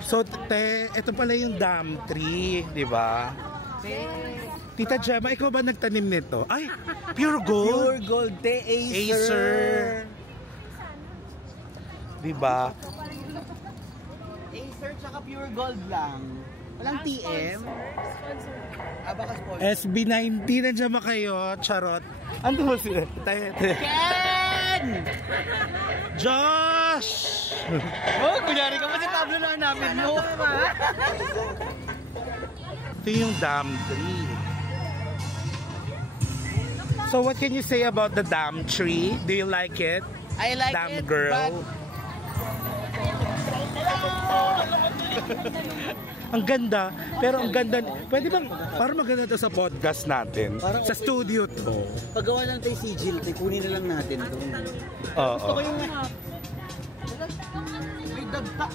So, ito pala yung dam tree, di ba? Tita Gemma, ikaw ba nagtanim nito? Ay, pure gold? Pure gold, Acer. Di ba? Acer tsaka pure gold lang. Walang TM. Baka sponsor. SB19, nandiyan ba kayo? Charot. Ano mo sila? Ken! Josh! Oh, kunyari ka pa si Pablo na hanapin mo. Ito yung dam tree. So what can you say about the dam tree? Do you like it? I like Dam it, girl. Ang ganda, pero ang ganda. Pwede bang, para maganda to sa podcast natin, parang sa studio to. Paggawa lang tayo sigil, kunin na lang natin to. Gusto ko yung may dagta,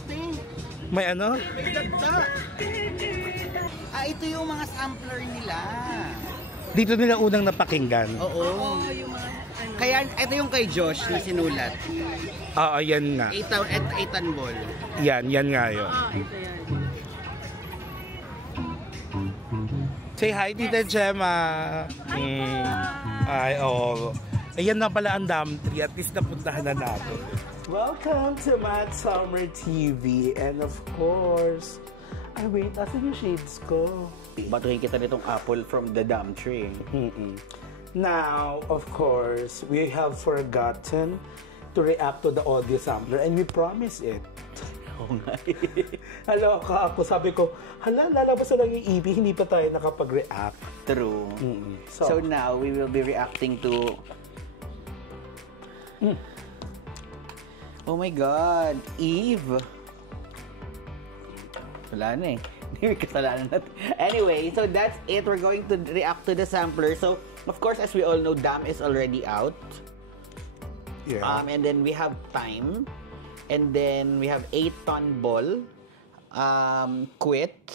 May ano? May dagta. Ito yung mga sampler nila. Dito nila unang napakinggan. Oo. Kaya ito yung kay Josh na sinulat. Oo, yan nga. Eitan ball. Yan nga yun. Ito yan. Say hi, Tita Gemma. Ay, oo. Ayan na pala ang dam tree. At least napuntahan na natin. Welcome to Mad Summer TV. And of course, ay wait, asan yung shades ko? Batuhin kita nitong apple from the dam tree. Now, of course, we have forgotten to react to the audio sampler and we promise it. Oo nga. Hello, ako sabi ko, hala, lalabas na lang yung EP, hindi pa tayo nakapag-react. True. So now, we will be reacting to... Oh my God, Eve. Wala na eh. Hindi may kasalanan natin. Anyway, so that's it. We're going to react to the sampler. So, of course, as we all know, Dam is already out. Yeah. And then we have Time. And then we have 8-ton ball. Quit.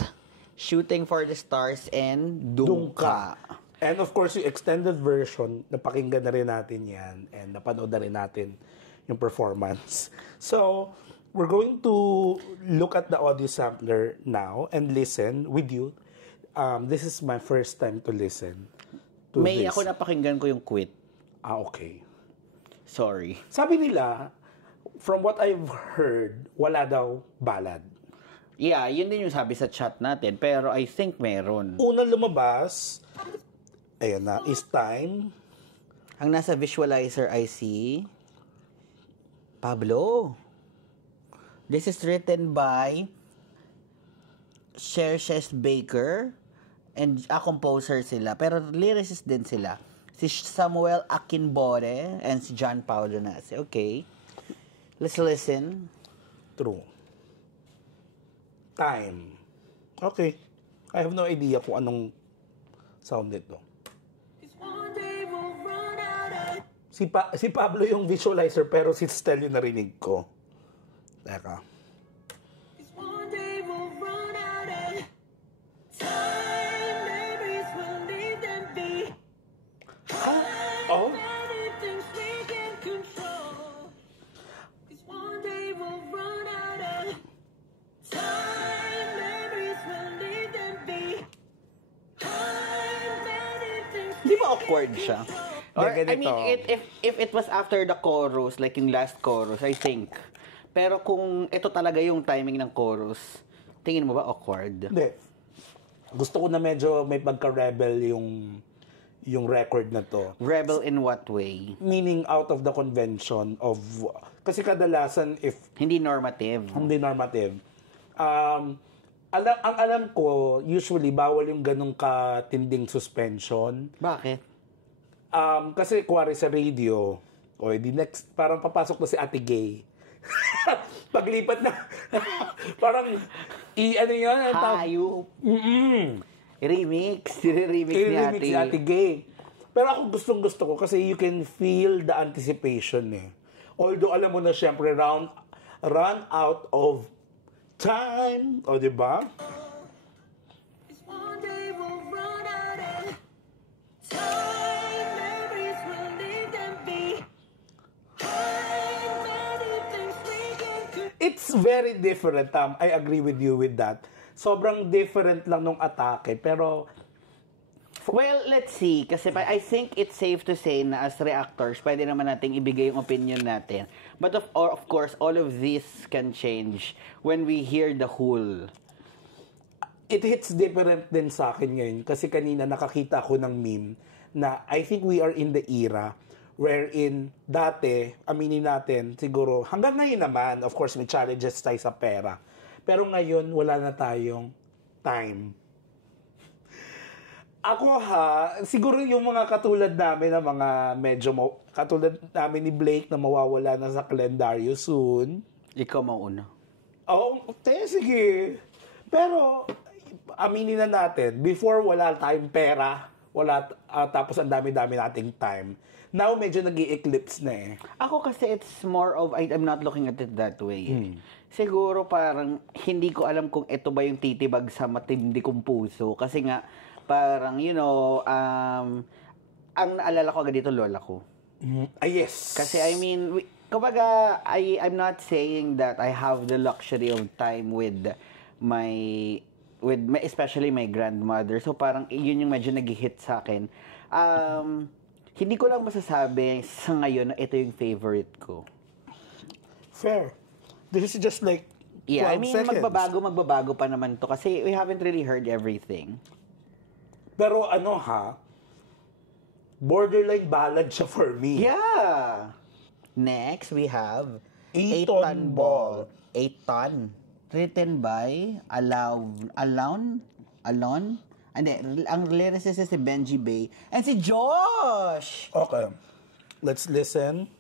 Shooting for the Stars and Dungka. And of course, yung extended version, napakinggan na rin natin yan. And napanood na rin natin yung performance. So, we're going to look at the audio sampler now and listen with you. This is my first time to listen to May this. ako napakinggan ko yung Quit. Okay. Sorry. Sabi nila, from what I've heard, wala daw ballad. Yeah, yun din yung sabi sa chat natin. Pero I think meron. Unang lumabas, ayan na, is Time. Ang nasa visualizer I see, Pablo. This is written by Sherches Baker and a composer sila. Pero lyricist din sila. Si Samuel Akinbore and si John Paulo Nasi. Okay. Let's listen. True. Time. Okay. I have no idea kung anong sound nito. Si Pablo yung visualizer pero si Stel yung narinig ko. Teka. Oh? Di ba awkward siya? Or, I mean, ganito. if it was after the chorus, like yung last chorus, I think. Pero kung ito talaga yung timing ng chorus, tingin mo ba awkward? Hindi. Gusto ko na medyo may pagka-rebel yung record na to. Rebel in what way? Meaning out of the convention of... Kasi kadalasan if... Hindi normative. Hindi normative. Ang alam ko, usually bawal yung ganong katinding suspension. Bakit? Kasi kuwari sa radio, o di next, parang papasok na si Ate Gay. Paglipat na, parang, ano yun? Hayop. Remix. Remix ni Ate. Si Ate Gay. Pero ako gustong-gusto ko kasi you can feel the anticipation eh. Although alam mo na syempre, run out of time. O, diba? It's very different, I agree with you with that. Sobrang different lang nung atake, pero Well, let's see. Kasi I think it's safe to say na as reactors, pwede naman nating ibigay yung opinion natin. But of course, all of this can change when we hear the whole. it hits different din sa akin ngayon kasi kanina nakakita ko ng meme na I think we are in the era wherein dati, aminin natin, siguro, hanggang ngayon naman, of course, may challenges tayo sa pera. Pero ngayon, wala na tayong time. Ako siguro yung mga katulad namin na mga medyo, katulad namin ni Blake na mawawala na sa kalendaryo soon. Ikaw mauna. Oo, sige. Pero, aminin na natin, before wala tayong pera, tapos ang dami-dami nating time. Now, medyo nag-i-eclipse na eh. Ako kasi it's more of, I'm not looking at it that way. Siguro parang, hindi ko alam kung ito ba yung titibag sa matindi kong puso. Kasi nga, parang, ang naalala ko agad dito, lola ko. Yes. Kasi I mean, kumbaga, I'm not saying that I have the luxury of time with my especially my grandmother. So parang yun yung medyo nag-hit sa akin. Hindi ko lang masasabi sa ngayon na ito yung favorite ko. Fair. This is just like 12 Yeah, I mean, seconds. magbabago pa naman to kasi we haven't really heard everything. Pero borderline ballad siya for me. Yeah! Next, we have Eighton Ball. Eighton. Written by Alon? Hindi, ang lyricist si Benji Bay and si Josh! Okay. Let's listen.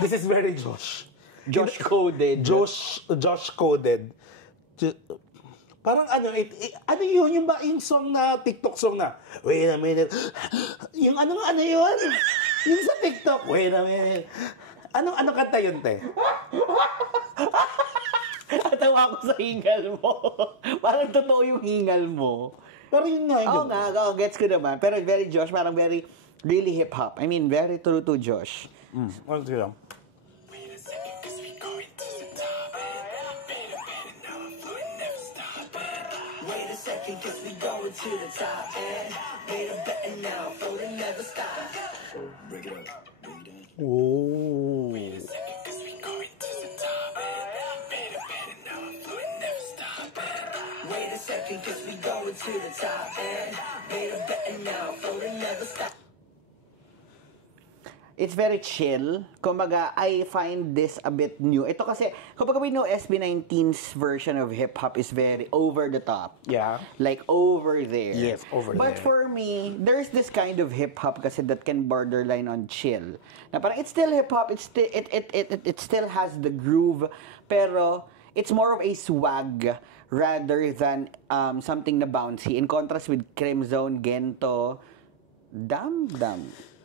This is very Josh. Josh coded. Josh coded. Parang ano yun, yung song na, TikTok song na, wait a minute, yung ano yun? Yung sa TikTok, wait a minute. Anong kanta yun, te? Natawa ako sa hingal mo. Parang totoo yung hingal mo. Pero yun nga, Oo nga, gets ko naman. Pero very Josh, parang very, really hip-hop. I mean, very true to Josh. Ano yun? To the top and made a bet and now for the never stop. Break it up. Oh. Wait a second, cause we going to the top and made a bet and now for the never stop. It's very chill. Kumbaga, I find this a bit new. Ito kasi, kumbaga we know SB19's version of hip-hop is very over the top. Yeah. Like, over there. Yes, over there. But for me, there's this kind of hip-hop kasi that can borderline on chill. Na parang, it's still hip-hop, it still has the groove, pero it's more of a swag rather than something na bouncy. In contrast with Crimzone, Gento, Dam.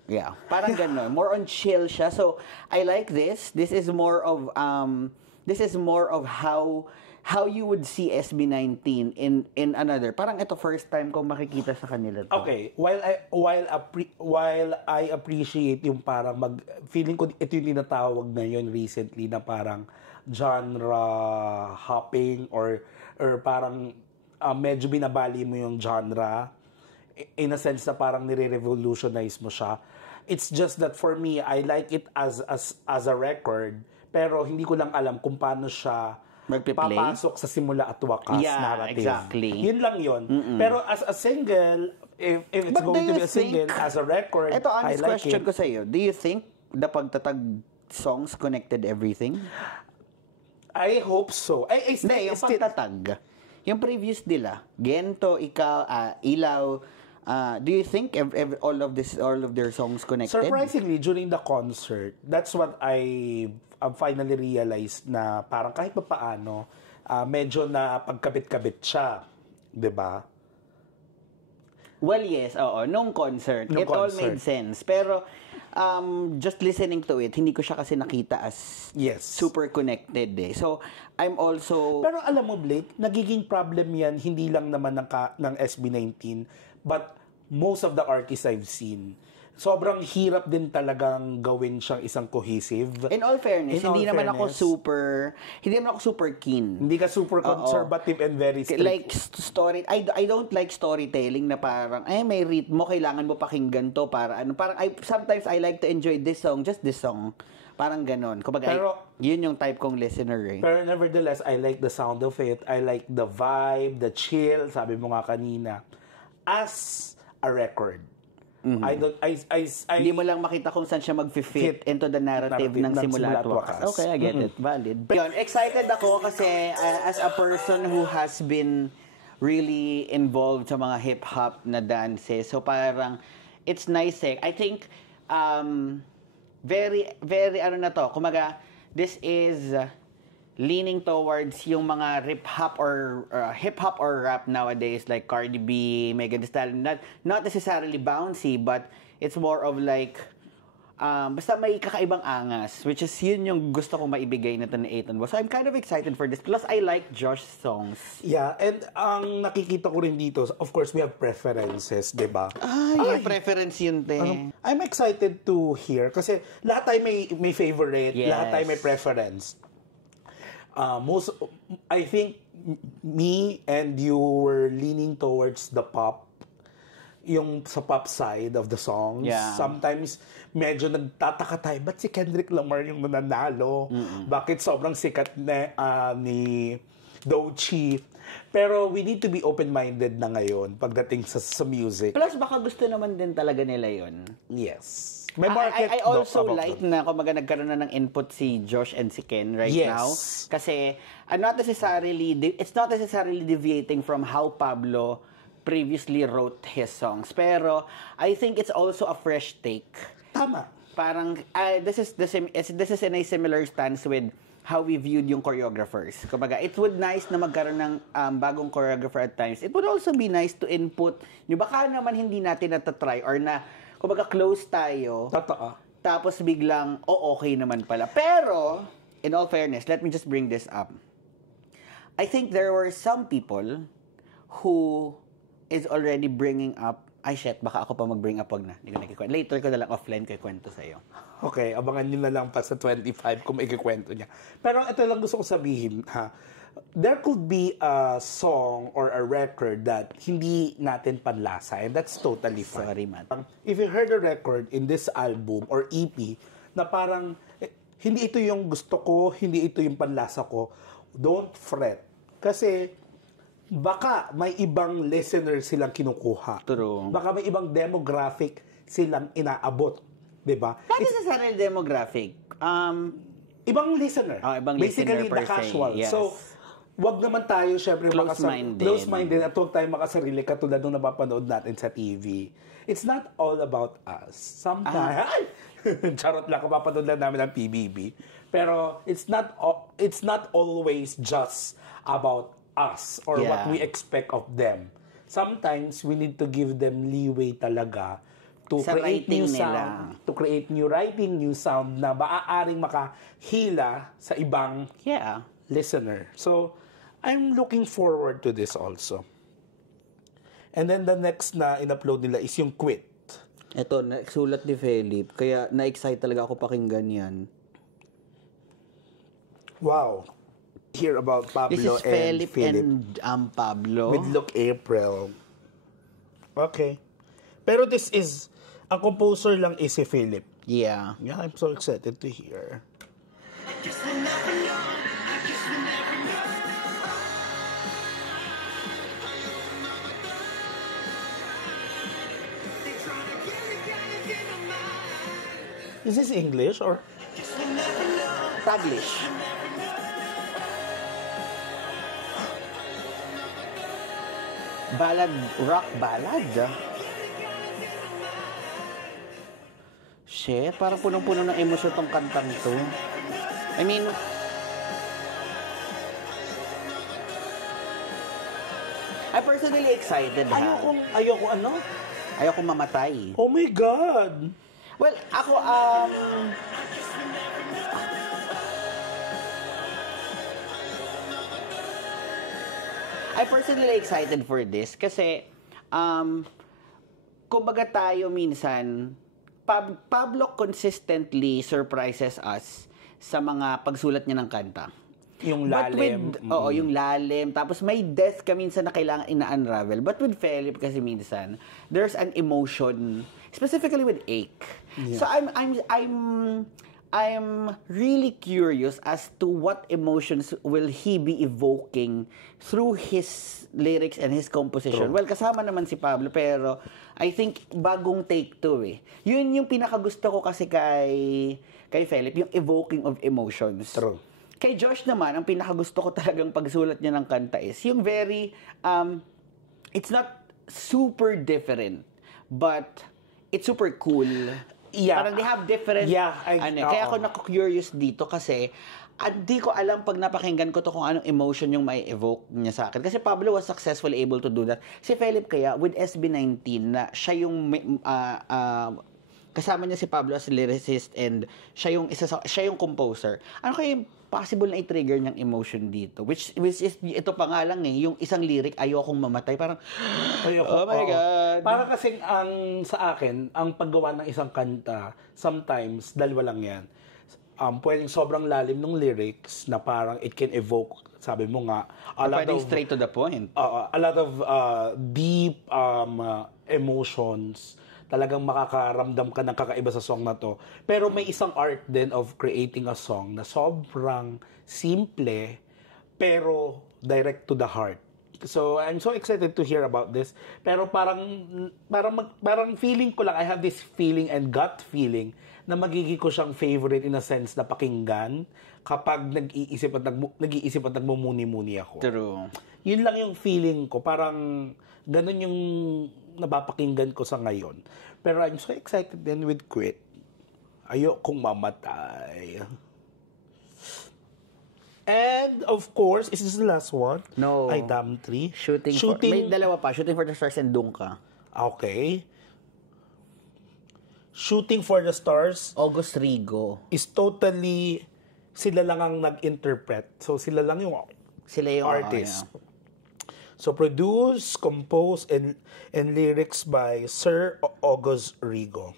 Yeah, parang gano'n. More on chill siya. So, I like this. This is more of how you would see SB19 in another. Parang ito first time ko makikita sa kanila to. Okay, while I appreciate yung parang feeling ko ito yung tinatawag na yun recently na parang genre hopping or parang medyo binabali mo yung genre in a sense na parang nire-revolutionize mo siya. It's just that for me, I like it as a record, pero hindi ko lang alam kung paano siya Magpe-play? papasok sa simula at wakas narrative. Exactly. Yun lang yun. Pero as a single, if it's But going do to be you a single, think- as a record, Ito, I honest like question it. ko sa'yo. Do you think the pagtatag songs connected everything? I hope so. Hindi, yung pagtatag. Yung previous nila, Gento, ikaw, Ilaw, do you think all of their songs connected? Surprisingly, during the concert, that's what I finally realized na parang kahit pa paano, medyo na pagkabit-kabit siya. 'Di ba? Well, yes, oo. Nung concert, Nung it all concert. made sense. Pero, just listening to it, hindi ko siya kasi nakita as Yes. super connected eh. So, I'm also... Pero alam mo, Blake, nagiging problem yan hindi lang naman ng SB19, but most of the artists I've seen. sobrang hirap din talagang gawin siyang isang cohesive. In all fairness, In all hindi naman ako fairness, super keen. Hindi ka super conservative and very strict. Like story, I don't like storytelling na parang may ritmo, kailangan mo pakinggan to para ano, parang sometimes I like to enjoy this song, just this song. Parang ganon. Kumbaga, yun yung type kong listener eh. Pero nevertheless, I like the sound of it. I like the vibe, the chill, sabi mo nga kanina. As a record. Hindi mo lang makita kung saan siya mag-fit into the narrative ng simula at wakas. Okay, I get it. Valid. Yun, excited ako kasi as a person who has been really involved sa mga hip-hop na dances, so parang it's nice eh. I think very, very ano na to, kumaga, this is leaning towards yung mga hip-hop or rap nowadays, like Cardi B, Megan Thee Stallion, not necessarily bouncy, but it's more of like, basta may kakaibang angas, which is yun yung gusto ko maibigay na to ni Eitan Boss. So I'm kind of excited for this. Plus, I like Josh's songs. Yeah, and ang nakikita ko rin dito, of course, we have preferences, di ba? Yung preference yun, te. I'm excited to hear kasi lahat tayo may favorite, Yes. lahat tayo may preference. I think me and you were leaning towards the pop, yung sa pop side of the songs. Yeah. Sometimes medyo nagtataka tayo, ba't si Kendrick Lamar yung nananalo? Bakit sobrang sikat na ni Doechii? Pero we need to be open-minded na ngayon pagdating sa music. Plus, baka gusto naman din talaga nila yun. Yes. May market I also about like them. na kumaga nagkaroon na ng input si Josh and si Ken right Yes. now. Kasi it's not necessarily deviating from how Pablo previously wrote his songs. Pero I think it's also a fresh take. Tama. Parang this is in a similar stance with how we viewed yung choreographers. Kumbaga, it would nice na magkaroon ng bagong choreographer at times. It would also be nice to input. Yung baka naman hindi natin natatry or na kumbaga close tayo. Totoo. Tapos biglang, okay naman pala. Pero, in all fairness, let me just bring this up. I think there were some people who is already bringing up, baka ako pa mag-bring up, wag na. Hindi ko nakikwento. Later ko na lang offline ko ikwento sa'yo. Okay, abangan nyo na lang pa sa 25 kung may ikikwento niya. Pero ito lang gusto kong sabihin, ha? There could be a song or a record that hindi natin panlasa, and that's totally fine. Sorry, man. If you heard a record in this album or EP na parang hindi ito yung gusto ko, hindi ito yung panlasa ko, don't fret. Kasi baka may ibang listener silang kinukuha. True. Baka may ibang demographic silang inaabot. Diba? Not necessarily demographic. Ibang listener. Ibang Basically, listener per the se, casual. yes. So, wag naman tayo, syempre, Close-minded. close-minded at wag tayo makasarili katulad nung napapanood natin sa TV. It's not all about us. Sometimes, charot lang, kapapanood lang namin ang PBB. Pero, it's not always just about us or what Yeah. we expect of them. Sometimes, we need to give them leeway talaga to Sa create new writing nila. sound, to create new writing, new sound na maaaring makahila sa ibang Yeah. listener. So, I'm looking forward to this also. And then the next na in-upload nila is yung Quit. Ito, sulat ni Philip. Kaya na-excite talaga ako pakinggan yan. Wow. Hear about Pablo This is and Philip Philip. and Pablo. With Look April. Okay. Pero this is, ang composer lang is si Philip. Yeah. Yeah, I'm so excited to hear. Is this English or? Taglish. Ballad, rock ballad. Shit, parang punong-puno ng emosyon tong kantang to. I mean, I'm personally excited, ha? Ayoko ano? Ayokong mamatay. Oh my God! Well, ako, I'm personally excited for this kasi, kumbaga tayo minsan, Pablo consistently surprises us sa mga pagsulat niya ng kanta. Yung But lalim. with, oo, yung lalim. Tapos may depth ka minsan na kailangan ina-unravel. But with Philip kasi minsan, there's an emotion, specifically with ache. Yeah. So I'm really curious as to what emotions will he be evoking through his lyrics and his composition. True. Well, kasama naman si Pablo, pero I think bagong take to eh. Yun yung pinakagusto ko kasi kay Philip, yung evoking of emotions. True. Kay Josh naman, ang pinakagusto ko talagang pagsulat niya ng kanta is yung very, it's not super different, but it's super cool. Yeah. Parang they have different, kaya ako naku-curious dito kasi, hindi ko alam pag napakinggan ko to kung anong emotion yung may evoke niya sa akin. Kasi Pablo was successfully able to do that. Si Philip kaya, with SB19, na siya yung kasama niya si Pablo as lyricist and siya yung composer. Ano kaya yung possible na i-trigger niyang emotion dito? Which is, ito pa nga lang yung isang lyric, ayokong mamatay. Parang, oh my God. Para kasing sa akin, ang paggawa ng isang kanta, sometimes, dalawa lang yan. Pwedeng sobrang lalim ng lyrics na parang it can evoke, sabi mo nga, Pwedeng straight to the point. A lot of deep emotions. Talagang makakaramdam ka ng kakaiba sa song na to. Pero may isang art din of creating a song na sobrang simple pero direct to the heart. So I'm so excited to hear about this. Pero parang feeling ko lang, I have this feeling and gut feeling na magiging ko siyang favorite in a sense na pakinggan kapag nag-iisip at nagmumuni-muni ako. True. Yun lang yung feeling ko. Parang ganun yung napapakinggan ko sa ngayon. Pero I'm so excited then with Quit. Ayokong mamatay. And of course, is this the last one? No. Ay, Damn 3. May dalawa pa. Shooting for the Stars and Dungka. Okay. Shooting for the Stars August Rigo. is totally sila lang ang nag-interpret. So sila lang yung artist. Yeah. So produced, composed, and lyrics by Sir August Rigo.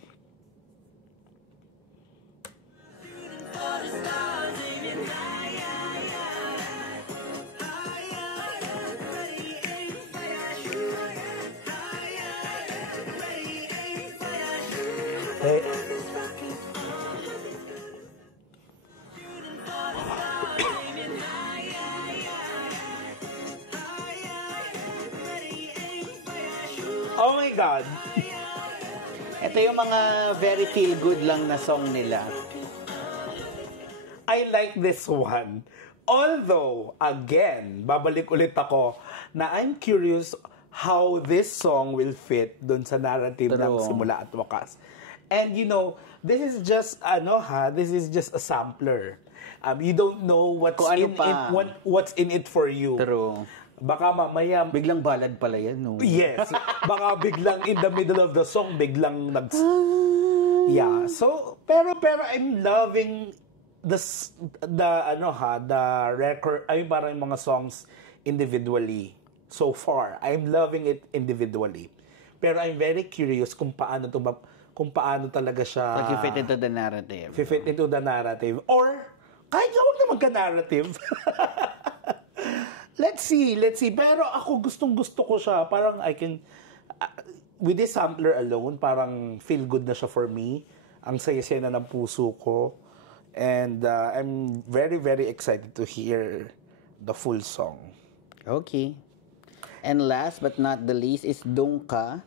Hey. Oh my God! Ito yung mga very feel-good lang na song nila. I like this one. Although, again, babalik ulit ako na I'm curious how this song will fit dun sa narrative ng simula at wakas. And you know, this is just a sampler. You don't know what's in it for you. True. Baka mamaya Biglang ballad pala yan, no? yes, baka biglang in the middle of the song biglang yeah. So pero I'm loving the record ay parang yung mga songs individually so far. I'm loving it individually. Pero I'm very curious kung paano talaga siya Like you fit into the narrative. fit into the narrative or kahit huwag naman ka-narrative. Let's see. Pero ako gustong-gusto ko siya. Parang I can, with this sampler alone, parang feel good na siya for me. Ang saya-saya na ng puso ko. And I'm very, very excited to hear the full song. Okay. And last but not the least is Dungka.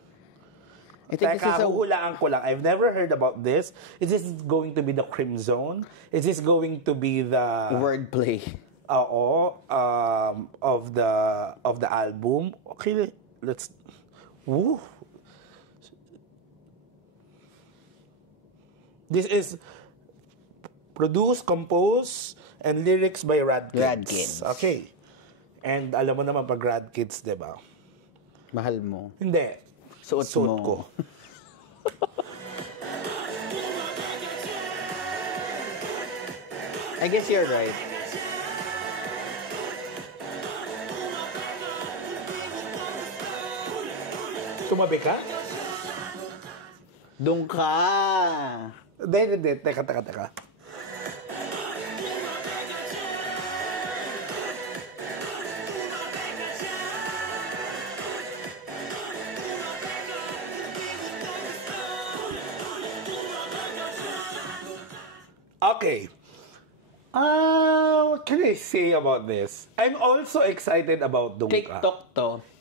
I think this is huhulaan ko lang. I've never heard about this. Is this going to be the Cream Zone? Is this going to be the wordplay. Of the album. Okay, let's. Woo. This is produced, composed, and lyrics by Radkids. Okay. And alam mo naman pag Radkids, di ba? Mahal mo. Hindi. Suot mo. ko. I guess you're right. Tumabi ka? Doon ka. Hindi. Teka. Okay. What can I say about this? I'm also excited about Dungka.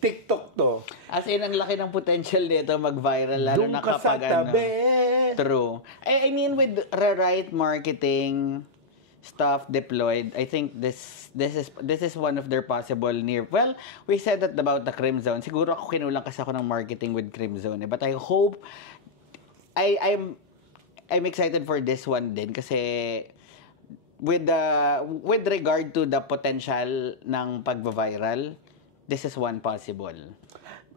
TikTok to. As in, ang laki ng potential nito mag-viral, lalo na Dungka sa kapag tabi. True. I mean, with right marketing stuff deployed, I think this is one of their possible near. Well, we said that about the Crimzone. Siguro ako kinulang kasi ako ng marketing with Crimzone. But I hope I'm excited for this one din kasi with regard to the potential ng pagva-viral, this is one possible.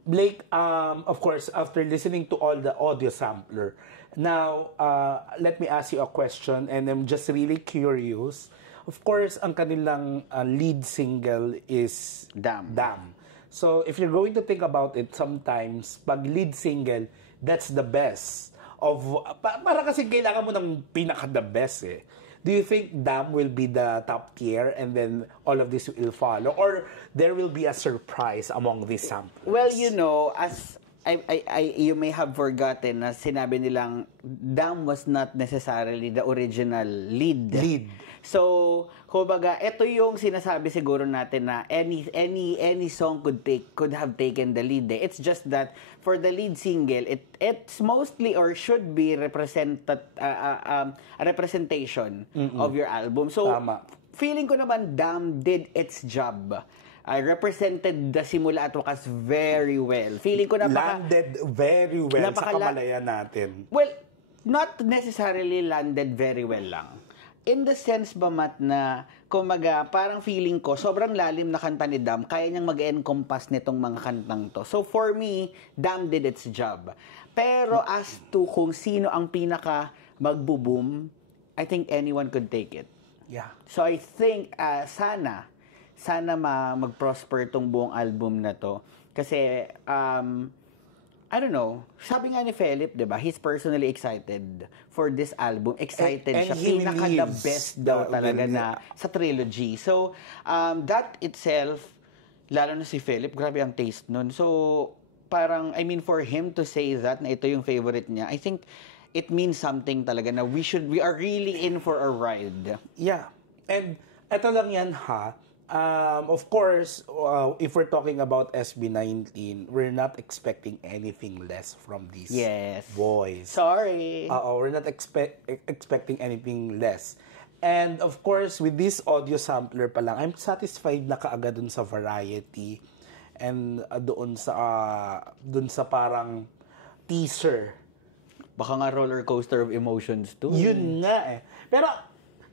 Blake, of course, after listening to all the audio sampler, now, let me ask you a question, and I'm just really curious. Of course, ang kanilang lead single is Damn. So, if you're going to think about it, sometimes, pag lead single, that's the best. Para kasi kailangan mo ng pinaka-the best eh. Do you think Damn will be the top tier and then all of this will follow? Or there will be a surprise among these samplers? Well, you know, as you may have forgotten na sinabi nilang Damn was not necessarily the original lead. So, kumbaga, ito yung sinasabi siguro natin na any song could have taken the lead. It's just that for the lead single, it's mostly or should be a representation of your album. So, Tama. Feeling ko naman Damn did its job. Represented the simula at wakas very well. Feeling ko landed very well sa kamalayan natin. Well, not necessarily landed very well lang. In the sense ba, Matt, na kumaga, parang feeling ko, sobrang lalim na kanta ni Damn, kaya niyang mag-encompass nitong mga kantang to. So for me, Damn did its job. Pero as to kung sino ang pinaka magbo-boom, I think anyone could take it. Yeah. So I think, sana mag-prosper tong buong album na to. Kasi, I don't know, sabi nga ni Philip, diba, he's personally excited for this album. Excited and siya. he Pinaka-the believes best daw talaga the- na sa trilogy. So, that itself, lalo na si Philip, grabe ang taste nun. So, parang, I mean, for him to say that, na ito yung favorite niya, I think it means something talaga na we are really in for a ride. Yeah. And eto lang yan ha. Of course, if we're talking about SB19, we're not expecting anything less from these boys. Sorry. We're not expecting anything less. And of course, with this audio sampler pa lang, I'm satisfied na kaagad dun sa variety and doon sa parang teaser. Baka nga roller coaster of emotions too. Yun nga eh. Pero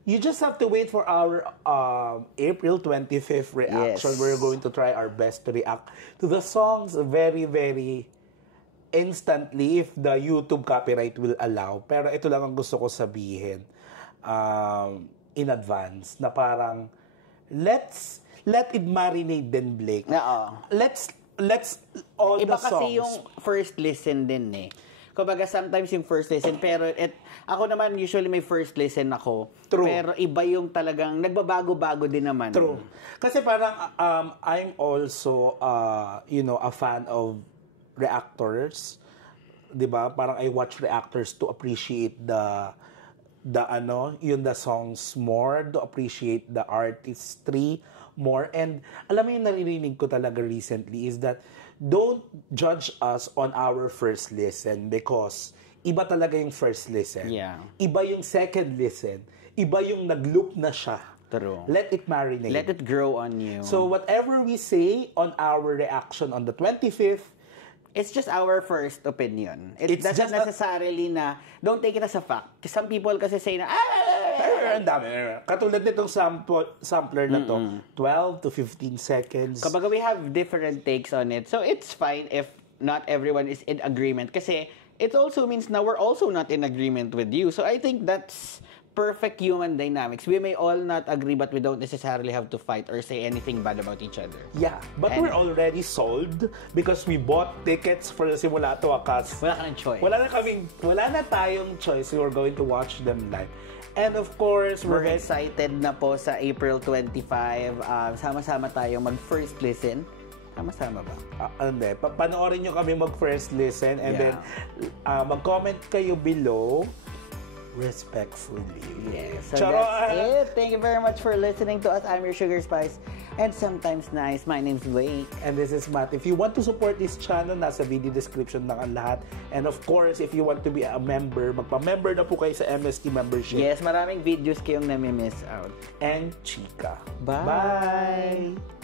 you just have to wait for our April 25th reaction. Yes. We're going to try our best to react to the songs very, very instantly if the YouTube copyright will allow. Pero ito lang ang gusto ko sabihin in advance na parang let it marinate din, Blake. Oo. Let's all Iba the songs. kasi yung first listen din eh. Kumbaga sometimes yung first listen, pero ako naman usually may first listen ako. True. Pero iba yung talagang nagbabago-bago din naman. True. Kasi parang I'm also a fan of reactors. 'Di ba? Parang I watch reactors to appreciate the songs more, to appreciate the artistry more. And alam mo yung naririnig ko talaga recently is that don't judge us on our first listen because iba talaga yung first listen. Yeah. Iba yung second listen. Iba yung nag-loop na siya. True. Let it marinate. Let it grow on you. So whatever we say on our reaction on the 25th, it's just our first opinion. It It's doesn't just necessarily na, don't take it as a fact. Because some people kasi say na, ang dami. Katulad nitong sampler na to, 12 to 15 seconds. Kapag we have different takes on it, so it's fine if not everyone is in agreement. Kasi it also means na we're also not in agreement with you. So I think that's perfect human dynamics. We may all not agree, but we don't necessarily have to fight or say anything bad about each other. Yeah, but And- we're already sold because we bought tickets for the simula to wakas. Wala ka ng choice. Wala na tayong choice. We're going to watch them live. And of course, We're excited na po sa April 25. Sama-sama tayo mag-first listen. Sama-sama ba? Hindi. Panoorin nyo kami mag-first listen and Yeah. then mag-comment kayo below respectfully. Yes. So Charo, that's it. Thank you very much for listening to us. I'm your Sugar Spice and sometimes nice. My name's Wake. And this is Matt. If you want to support this channel, nasa video description na ang lahat. And of course, if you want to be a member, magpa-member na po kayo sa MST membership. Yes, maraming videos kayong nami-miss out. And chika. Bye. Bye.